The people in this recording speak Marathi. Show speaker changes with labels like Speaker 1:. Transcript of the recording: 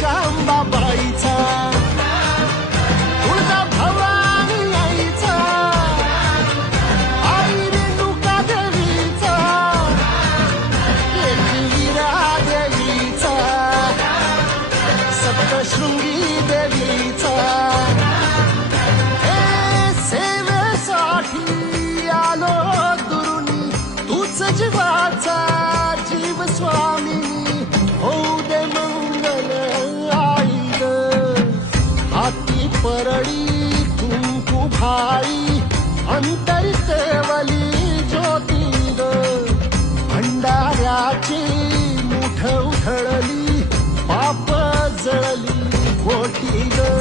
Speaker 1: माझ्या अंबाबाईचा तुळजा भवानी आईचा आई रेणुका देवीचा एकवीरा देवीचा सप्तशृंगी देवीचा हे सेवेसाठी आलो दुरुनी तूच वरळी भाई भाळी अंतरसेवली ज्योती भंडाऱ्याची मुठ उधळली पाप जळली गोटी ग